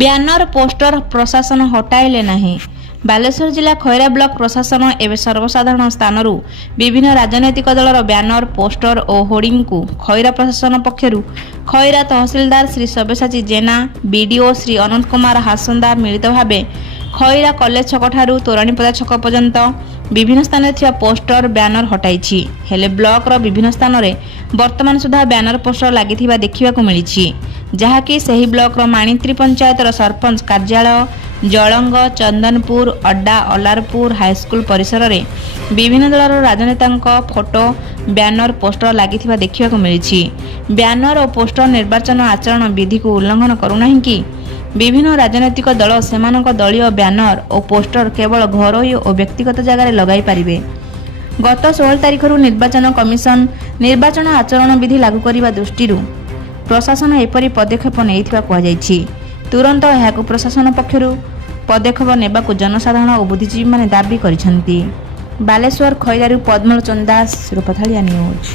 Banner poster ପ୍ରଶାସନ ହଟାଇଲେ ନାହିଁ। ବାଲେଶ୍ୱର ଜିଲ୍ଲା ଖଇରା ବ୍ଲକ ପ୍ରଶାସନ ଏବେ ସର୍ବସାଧାରଣ ସ୍ଥାନରୁ ବିଭିନ୍ନ ରାଜନୈତିକ ଦଳର ବ୍ୟାନର ପୋଷ୍ଟର ଓ ହୋର୍ଡିଂକୁ ଖଇରା ପ୍ରଶାସନ ପକ୍ଷରୁ ଖଇରା ତହସିଲଦାର ଶ୍ରୀ ସବ୍ୟସାଚୀ ଜେନା, ବିଡିଓ ଶ୍ରୀ ଅନନ୍ତ କୁମାର ହାସନ୍ଦା ମିଳିତ ଭାବେ ଖଇରା କଲେଜ ଛକଠାରୁ ତୋରାଣୀପଦା ଛକ ପର୍ଯ୍ୟନ୍ତ ବିଭିନ୍ନ ସ୍ଥାନରେ ଥିବା ପୋଷ୍ଟର ବ୍ୟାନର ହଟାଇଛି। ହେଲେ ବ୍ଲକର ବିଭିନ୍ନ ସ୍ଥାନରେ ବର୍ତ୍ତମାନ ସୁଦ୍ଧା ବ୍ୟାନର ପୋଷ୍ଟର ଲାଗିଥିବା ଦେଖିବାକୁ ମିଳିଛି, ଯାହାକି ସେହି ବ୍ଲକର ମାଣିତ୍ରୀ ପଞ୍ଚାୟତର ସରପଞ୍ଚ କାର୍ଯ୍ୟାଳୟ, ଜଳଙ୍ଗ, ଚନ୍ଦନପୁର, ଅଡ୍ଡା, ଅଲାରପୁର ହାଇସ୍କୁଲ ପରିସରରେ ବିଭିନ୍ନ ଦଳର ରାଜନେତାଙ୍କ ଫଟୋ ବ୍ୟାନର ପୋଷ୍ଟର ଲାଗିଥିବା ଦେଖିବାକୁ ମିଳିଛି। ବ୍ୟାନର ଓ ପୋଷ୍ଟର ନିର୍ବାଚନ ଆଚରଣ ବିଧିକୁ ଉଲ୍ଲଂଘନ କରୁନାହିଁ କି? ବିଭିନ୍ନ ରାଜନୈତିକ ଦଳ ସେମାନଙ୍କ ଦଳୀୟ ବ୍ୟାନର ଓ ପୋଷ୍ଟର କେବଳ ଘରୋଇ ଓ ବ୍ୟକ୍ତିଗତ ଜାଗାରେ ଲଗାଇ ପାରିବେ। ଗତ 16 ତାରିଖରୁ ନିର୍ବାଚନ କମିଶନ ନିର୍ବାଚନ ଆଚରଣ ବିଧି ଲାଗୁ କରିବା ଦୃଷ୍ଟିରୁ ପ୍ରଶାସନ ଏପରି ପଦକ୍ଷେପ ନେଇଥିବା କୁହାଯାଇଛି। ତୁରନ୍ତ ଏହାକୁ ପ୍ରଶାସନ ପକ୍ଷରୁ ପଦକ୍ଷେପ ନେବାକୁ ଜନସାଧାରଣ ଓ ବୁଦ୍ଧିଜୀବୀମାନେ ଦାବି କରିଛନ୍ତି। ବାଲେଶ୍ୱର ଖଇରାରୁ ପଦ୍ମଲୋଚନ ଦାସ, ରୂପଥାଳିଆ ନ୍ୟୁଜ୍।